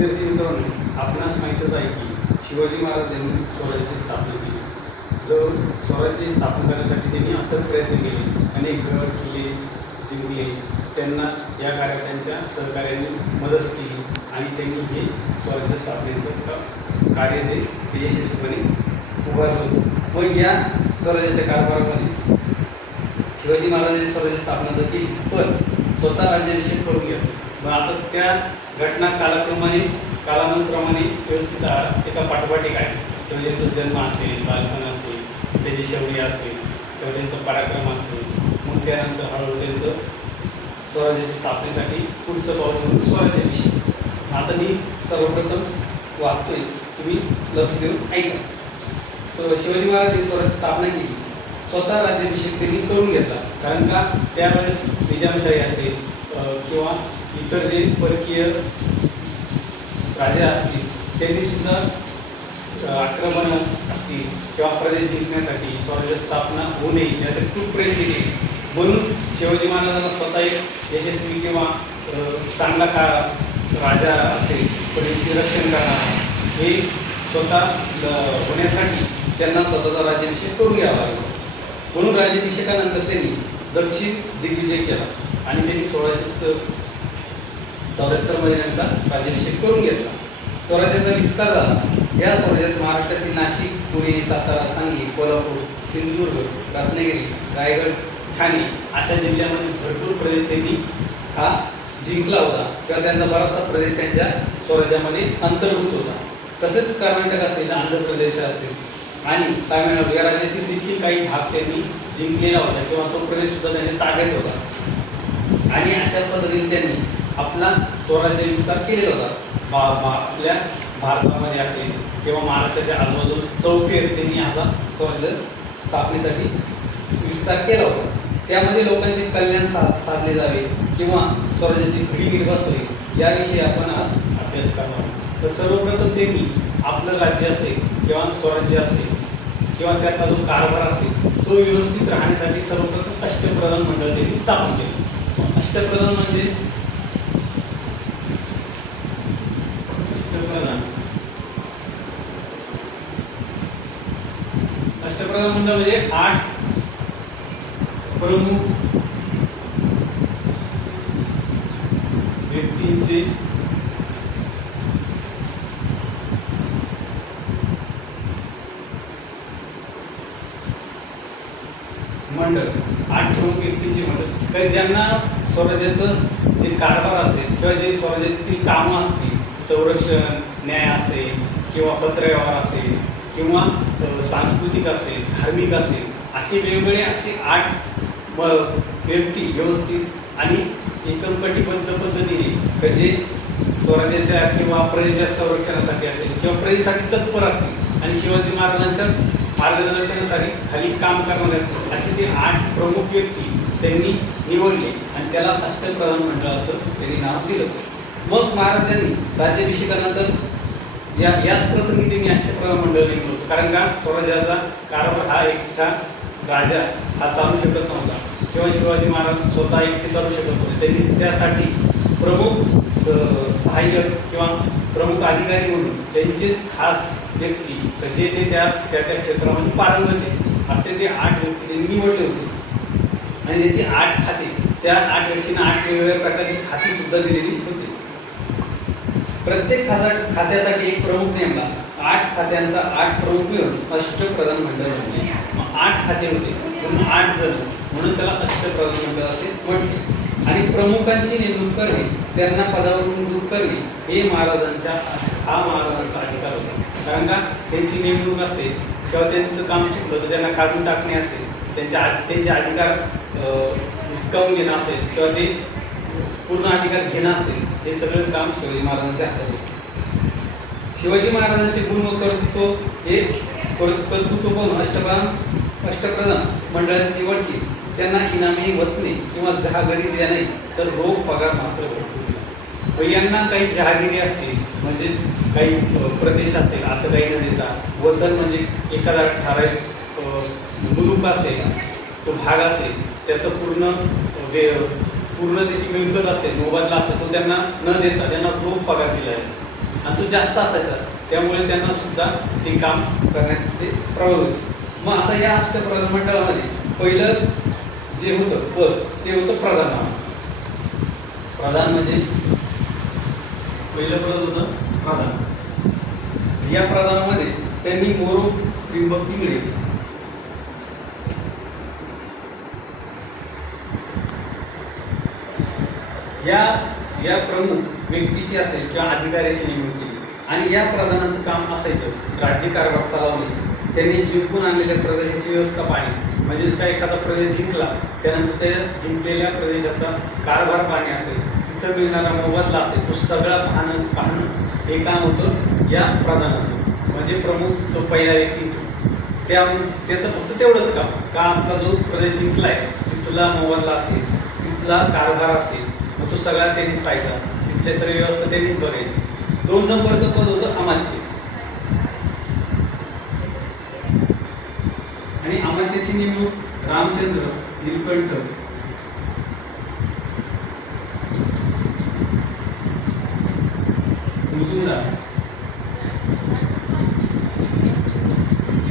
विद्यार्थी मित्रांनो, आपणास माहीतच आहे की शिवाजी महाराज यांनी स्वराज्याची स्थापना केली. जो स्वराज्य स्थापन करण्यासाठी त्यांनी अथक प्रयत्न केले, अनेक गड किल्ले जिंकले. त्यांना या कार्यात त्यांच्या सहकार्याने मदत केली आणि त्यांनी हे स्वराज्य स्थापनेचं कार्य जे ते यशस्वीपणे उभारलं होतं. मग या स्वराज्याच्या कारभारामध्ये शिवाजी महाराजांनी स्वराज्य स्थापना तर केली, पण स्वतः राज्याभिषेक करून घ्या. मग आता त्या घटना कालानुक्रमाने व्यवस्थित एका पाठोपाठ एक आहे. किंवा त्यांचा जन्म असेल, बालपण असेल, त्याची शौर्य असेल, किंवा त्यांचा पराक्रम असेल. मग त्यानंतर हळूहळू त्यांचं स्वराज्याच्या स्थापनेसाठी पुढचं पाऊल म्हणून स्वराज्याभिषेक. आता मी सर्वप्रथम वाचतोय, तुम्ही लक्ष देऊन ऐका. शिवाजी महाराजांनी स्वराज्य स्थापना केली, स्वतः राज्याभिषेक त्यांनी करून घेतला. कारण का त्यावेळेस निजामशाही असेल किंवा इतर जे परकीय राजे असतील त्यांनी सुद्धा आक्रमण असतील किंवा प्रदेश जिंकण्यासाठी स्वराज्य स्थापना होऊ नये यासाठी खूप प्रयत्न केले. म्हणून शिवाजी महाराजांना स्वतः एक यशस्वी किंवा चांगला राजा असेल, प्रदेशाचे रक्षण करणारा हे स्वतः होण्यासाठी त्यांना स्वतःचा राज्याभिषेक करून घ्यावा लागला. म्हणून राज्याभिषेकानंतर त्यांनी दक्षिण दिग्विजय केला आणि त्यांनी 1674 त्यांचा राज्याभिषेक करून घेतला. स्वराज्याचा विस्तार झाला. या स्वराज्यात महाराष्ट्रातील नाशिक, पुणे, सातारा, सांगली, कोल्हापूर, सिंधुदुर्ग, रत्नागिरी, रायगड, ठाणे अशा जिल्ह्यांमध्ये भरपूर प्रदेश त्यांनी हा जिंकला होता किंवा त्यांचा बराचसा प्रदेश त्यांच्या स्वराज्यामध्ये अंतर्भूत होता. तसेच कर्नाटक असेल, आंध्र प्रदेश असेल आणि तामिळनाडू या राज्यातील देखील काही भाग त्यांनी जिंकलेला होता किंवा तो प्रदेश सुद्धा त्यांच्या ताब्यात होता. आणि अशा पद्धतीने त्यांनी आपला स्वराज्य विस्तार केलेला होता. आपल्या भारतामध्ये असेल किंवा महाराष्ट्राच्या आजूबाजूला चौफेर त्यांनी असा स्वराज्य स्थापनेसाठी विस्तार केला होता. त्यामध्ये लोकांचे कल्याण साधले जावे किंवा स्वराज्याची घडी निर्वास होईल याविषयी आपण आज अभ्यास करणार आहोत. तर सर्वप्रथम त्यांनी आपलं राज्य असेल किंवा स्वराज्य असेल किंवा त्याचा जो कारभार असेल तो व्यवस्थित राहण्यासाठी सर्वप्रथम अष्टप्रधान मंडळ त्यांनी स्थापन केलं. अष्टप्रधान म्हणजे अष्टप्रधान मंडळ म्हणजे 8 प्रमुख व्यक्तींचे मंडळ, 8 प्रमुख व्यक्तींचे मंडळ तर ज्यांना स्वराज्याचं जे कारभार असेल किंवा जे स्वराज्यातील कामं असतील, संरक्षण, न्याय असेल किंवा पत्रव्यवहार असेल किंवा सांस्कृतिक असेल, धार्मिक असेल, असे वेगवेगळे असे 8 व्यक्ती व्यवस्थित आणि एकदम कटिबद्ध पद्धतीने जे स्वराज्याच्या किंवा प्रजेच्या संरक्षणासाठी असेल किंवा प्रजेसाठी तत्पर असतील आणि शिवाजी महाराजांच्याच मार्गदर्शनासाठी खाली काम करणारे असतील असे ते 8 प्रमुख व्यक्ती त्यांनी निवडले आणि त्याला अष्टप्रधान मंडळ असं त्यांनी नाव दिलं. मग महाराजांनी राज्याभिषेकानंतर याच प्रसंगी त्यांनी अष्टप्रधान मंडळ नेमलं होतं. कारण का स्वराज्याचा कारभार हा एकटा राजा हा चालू शकत नव्हता किंवा शिवाजी महाराज स्वतः एकटे चालू शकत होते. त्यांनी त्यासाठी प्रमुख सहाय्यक किंवा प्रमुख अधिकारी म्हणून त्यांचेच खास व्यक्ती जे ते त्या क्षेत्रामध्ये पारंगत आहे असे ते 8 व्यक्ती त्यांनी निवडले होते. आणि त्याची 8 खाते, त्या 8 व्यक्तींना 8 वेगवेगळ्या प्रकारची खाती सुद्धा दिलेली होती. प्रत्येक खात्यासाठी एक प्रमुख नेमला. 8 खात्यांचा 8 प्रमुख मिळून अष्टप्रधान मंडळ झाले. 8 खाते होते म्हणून 8 जण, म्हणून त्याला अष्टप्रधान मंडळ असे म्हटले. आणि प्रमुखांची नेमणूक करणे, त्यांना पदावरून निवडणूक करणे हे महाराजांचा अधिकार होता. कारण का त्यांची नेमणूक असेल किंवा त्यांचं काम चुकलं तर त्यांना काढून टाकणे असेल, त्यांचे अधिकार हिसकावून घेणं असेल किंवा ते पूर्ण अधिकार घेणं असेल, हे सगळं काम शिवाजी महाराजांच्या हातात होते. शिवाजी महाराजांचे गुण व कर्तृत्व पाहून अष्टप्रधान मंडळाची निवड केली. त्यांना इनामी वतने किंवा जहागिरी दिल्या नाही तर रोख पगार मात्र भेटतो. यांना काही जहागिरी असतील म्हणजेच काही प्रदेश असेल असं काही न देता, वतन म्हणजे एखादा ठराविक मुलूक असेल, तो भाग असेल, त्याचं पूर्ण त्याची मिळकत असेल, मोबदला असेल, तो त्यांना न देता त्यांना रोख पगार दिला आहे. आणि तो जास्त असायचा, त्यामुळे त्यांना सुद्धा ते काम करण्यास ते प्रभाव होते. मग आता या अष्टप्रधान मंडळामध्ये पहिलं जे होतं पद ते होतं प्रधान नावाचं. प्रधान म्हणजे पहिलं पद होतं प्रधान. या प्रधानामध्ये त्यांनी मोरू त्रिंबक पिंगळे या प्रमुख व्यक्तीची असेल किंवा अधिकाऱ्याची नेमणूक केली. आणि या प्रधानाचं काम असायचं राज्य कारभार चालवणे. त्यांनी जिंकून आणलेल्या प्रदेशाची व्यवस्था पाहणे, म्हणजेच काय एखादा प्रदेश जिंकला त्यानंतर त्या जिंकलेल्या प्रदेशाचा कारभार पाहणे असेल, तिथं मिळणारा मोबदला असेल, तो सगळा पाहणं हे काम होतं या प्रधानाचं. म्हणजे प्रमुख तो पहिला व्यक्ती त्याचं फक्त तेवढंच काम का आपला जो प्रदेश जिंकलाय तिथला मोबदला असेल, तिथला कारभार असेल, मग तो सगळा त्यांनीच पाहायचा, तिथले सगळी व्यवस्था त्यांनीच बघायची. 2 नंबरचं पद होतं अमात्य. आणि अमात्याची नेमणूक रामचंद्र नीलकंठ मुजुमदार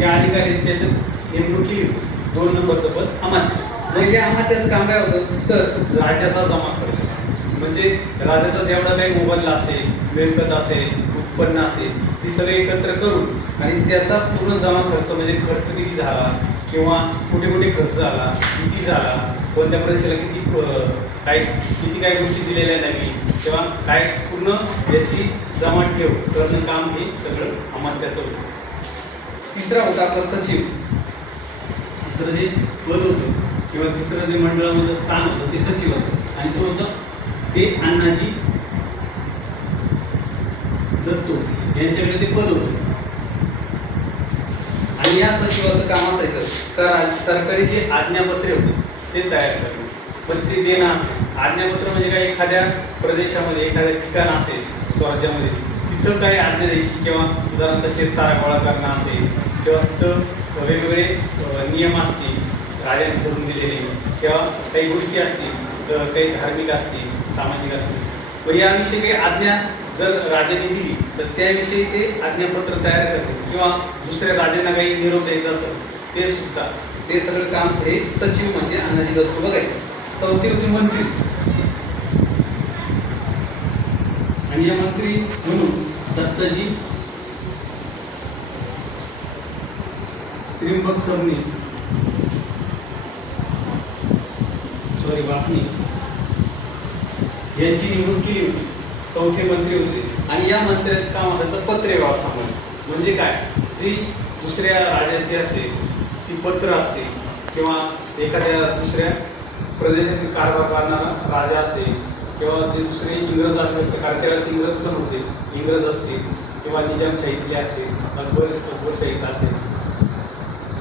या अधिकाऱ्याची त्याच्यात नेमणूक केली. 2 नंबरचं पद अमात्य. मग या अमात्याचं काम काय होतं तर राज्याचा जमा खर्च, म्हणजे राज्याचा जेवढा काही मोबदला असेल, मिळकत असेल, उत्पन्न असेल, ती सगळे एकत्र करून आणि त्याचा पूर्ण जमा खर्च, म्हणजे खर्च किती झाला किंवा कुठे कुठे खर्च झाला, किती झाला, कोणत्या प्रदेशाला किती काय गोष्टी दिलेल्या नाही किंवा काय पूर्ण याची जमा ठेव करणं काम हे सगळं अमात्याचं होतं. तिसरा होता आपला सचिव. तिसरं जे पद होतं किंवा तिसरं जे मंडळामध्ये स्थान होतं ते सचिवाचं, आणि तो होतं ते अण्णाजी दत्तो यांच्याकडे ते पद होतं. आणि या सचिवाचं काम असायचं तर सरकारी जे आज्ञापत्रे होते ते तयार करणे, पण ते देणं असेल. आज्ञापत्र म्हणजे काय, एखाद्या प्रदेशामध्ये एखाद्या ठिकाण असेल स्वराज्यामध्ये, तिथं काय आज्ञा द्यायची किंवा उदाहरणार्थ शेतसारा गोळा करणं असेल किंवा तिथं वेगवेगळे नियम असतील राजाने करून दिलेले किंवा काही गोष्टी असतील तर काही धार्मिक असतील, सामाजिक असतील, पण याविषयी काही आज्ञा जर राजाने दिली तर त्याविषयी ते आज्ञापत्र तयार करते किंवा दुसऱ्या राजांना काही निरोप द्यायचा असेल ते सुद्धा ते सगळं काम हे सचिव म्हणजे अण्णाजी दत्तो बघायचं. चौथी होती मंत्री. आणि या मंत्री म्हणून दत्ताजी त्रिंबक सबनीस बापनीस यांची निवडणूक केली होती. चौथे मंत्री होते. आणि या मंत्र्याचं काम असायचं पत्र व्यवहार सांभाळणे. म्हणजे काय, जी दुसऱ्या राजाची असेल ती पत्र असते किंवा एखाद्या दुसऱ्या प्रदेशातील कारभार करणारा राजा असेल किंवा जे दुसरे इंग्रज असतील, कारण त्यावेळेस इंग्रज पण होते, इंग्रज असतील किंवा निजामशाहीतले असतील, अकबरशाहीत असेल,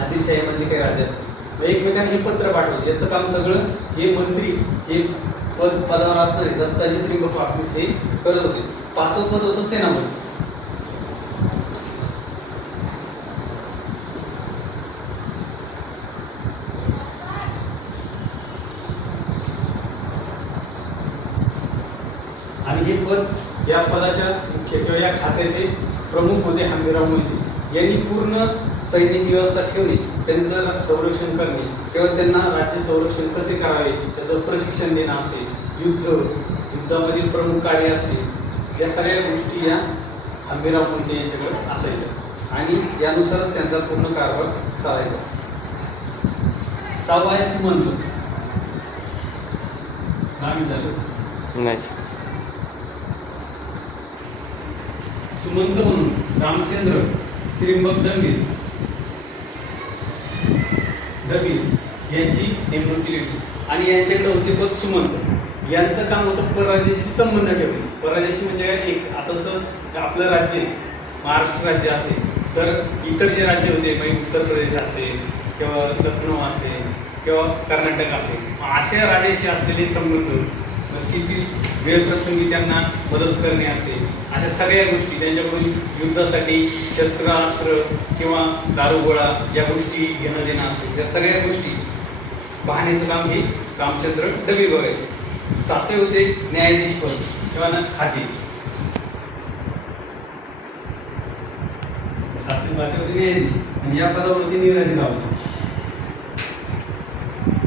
आदिलशाहीमधले काही राजे असतील, एकमेकांना हे पत्र पाठवले. याचं काम सगळं हे मंत्री हे पदावर असणारे दत्ताजी त्रिंबक बापनीस हे करत होते. 5वं पद होतं सेनापती. आणि हे पद, या पदाच्या मुख्य किंवा या खात्याचे प्रमुख होते हंबीरराव मोहिते. यांनी पूर्ण सैन्याची व्यवस्था ठेवली, त्यांचं संरक्षण करणे किंवा त्यांना राज्य संरक्षण कसे करावे त्याचं प्रशिक्षण देणं असेल, युद्धामधील प्रमुख कार्य असतील, या सगळ्या गोष्टी या हंबीरराव मोहिते यांच्याकडे असायच्या आणि यानुसारच त्यांचा पूर्ण कारभार चालायचा. 6वा आहे सुमंत. नाही, सुमंत म्हणून रामचंद्र त्रिंबक दंगेल यांची नेमणूक केली होती. आणि यांच्याकडे होते पद सुमंत. यांचं काम होतं परराज्याशी संबंध ठेवणे. परराज्याशी म्हणजे काय, एक आता जसं आपलं राज्य महाराष्ट्र राज्य असेल तर इतर जे राज्य होते, म्हणजे उत्तर प्रदेश असेल किंवा लखनौ असेल किंवा कर्नाटक असेल, अशा राज्याशी असलेले संबंध, तिची वेळप्रसंगी त्यांना मदत करणे असेल, अशा सगळ्या गोष्टी त्यांच्याकडून युद्धासाठी शस्त्रास्त्र किंवा दारुगोळा या गोष्टी घेणं देणं असेल, या सगळ्या गोष्टी पाहण्याचं काम हे रामचंद्र डबे बघायचे. 7वे होते न्यायाधीश पद किंवा खाते. सातवी पातळीवरती न्यायाधीश आणि या पदावरती नीराजी रावजी